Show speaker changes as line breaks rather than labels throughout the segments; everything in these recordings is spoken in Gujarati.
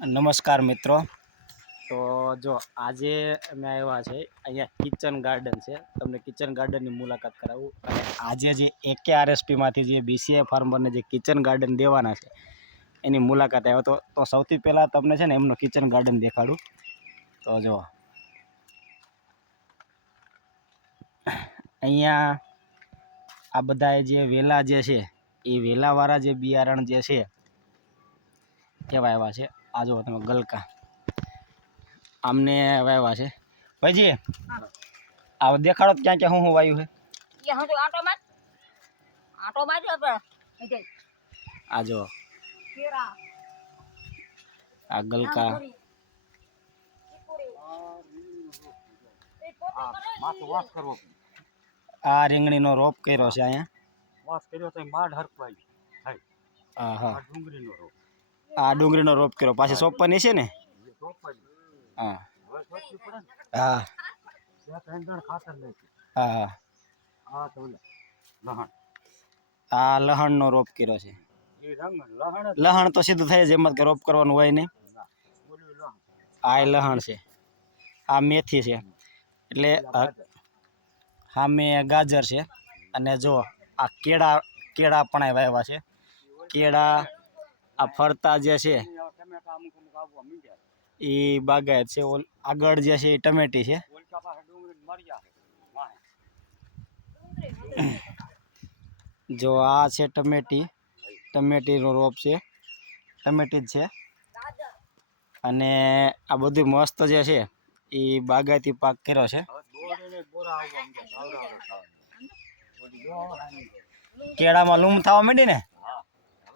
નમસ્કાર મિત્રો. તો જો આજે અમે આવ્યા છે અહીંયા કિચન ગાર્ડન છે. તમને કિચન ગાર્ડનની મુલાકાત કરાવું. અને આજે જે એકે આરએસપીમાંથી જે બીસીએ ફાર્મરને જે કિચન ગાર્ડન દેવાના છે, એની મુલાકાત આવ્યો તો તો સૌથી પહેલાં તમને છે ને એમનું કિચન ગાર્ડન દેખાડું. તો જો. અહીંયા આ બધા જે વેલા જે છે, એ વેલાવાળા જે બિયારણ જે છે કેવા એવા છે. આ જો તમે ગલકા. આમને વાયવા છે. ભાઈજી આ દેખાડો ક્યાં ક્યાં શું વાયું છે? આ જો આ ગલકા. આ રીંગણીનો રોપ કર્યો છે અહીંયા.
વાસ કર્યો તો માડ હરકવાઈ થાય
હા હા
ડુંગળીનો રોપ.
આ ડુંગળીનો રોપ કર્યો. પાછી સોંપવાની છે ને? હા. હા. હા હા.
આ લહણ
આ લહણનો રોપ કર્યો છે.
લહણ
તો સીધું થાય જ, એમાં જ કે રોપ કરવાનું હોય
ના?
આ લહણ છે. આ મેથી છે. એટલે હા સામે ગાજર છે. અને જો આ કેળા કેળા પણ વાવ્યા છે. કેળા આ ફરતા જે છે, એ બાગાયત છે, ઓલ આગળ જે છે એ ટમેટી છે. જો આ છે ટમેટી, ટમેટીનો રોપ છે, ટમેટી જ છે. અને આ બધું મસ્ત જે છે, એ બાગાયતી પાક કર્યો છે. કેળામાં લૂમ થવા માંડી ને?
હા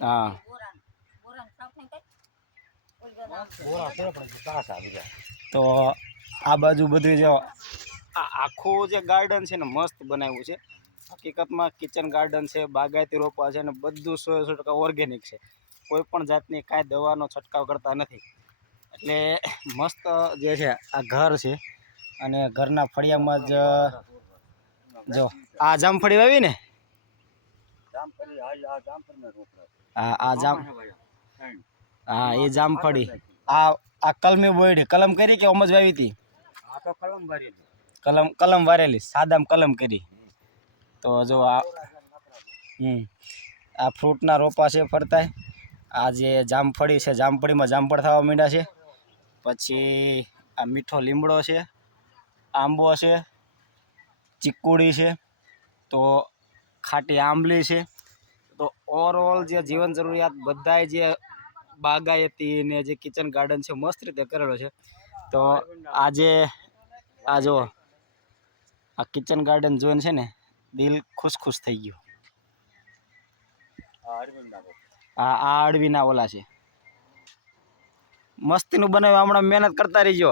હા. તો આ બાજુ બધું જો આખું જે ગાર્ડન છે ને મસ્ત બનાવ્યું છે. હકીકતમાં કિચન ગાર્ડન છે બાગાયતી રોપવા છે ને બધું સો સો ટકા ઓર્ગેનિક છે. કોઈ પણ જાતની કાંઈ દવાનો છંટકાવ કરતા નથી. એટલે મસ્ત જે છે આ ઘર છે. અને ઘરના ફળિયામાં જ જો આ જામફળી વાવી ને
જામફળી આ આ જામફળીના રોપડા.
આ આ જામ
આમાં છે ભાઈ. ત્રણ.
હા એ જામફળી. આ આ કલમી બોયડી કલમ કરી કે ઓમજ વાવી હતી?
આ તો કલમ
કલમ કલમ વારેલી સાદામ કલમ કરી. તો જો આ હમ. આ ફ્રૂટના રોપા છે ફરતાય. આ જે જામફળી છે જામફળીમાં જામફળ થવા માંડ્યા છે. પછી આ મીઠો લીમડો છે આંબો છે ચીકુડી છે. તો ખાટી આંબલી છે. તો ઓવરઓલ જે જીવન જરૂરિયાત બધાય જે બાગાયતી ને જે કિચન ગાર્ડન છે મસ્ત રીતે કરેલો છે. તો આજે આ જો આ કિચન ગાર્ડન જોઈને છે ને દિલ ખુશ ખુશ થઈ ગયું.
આ
આ આ અળવીના ઓલા છે. મસ્તીનું બનાવ્યું હમણાં મહેનત કરતા રહીજો.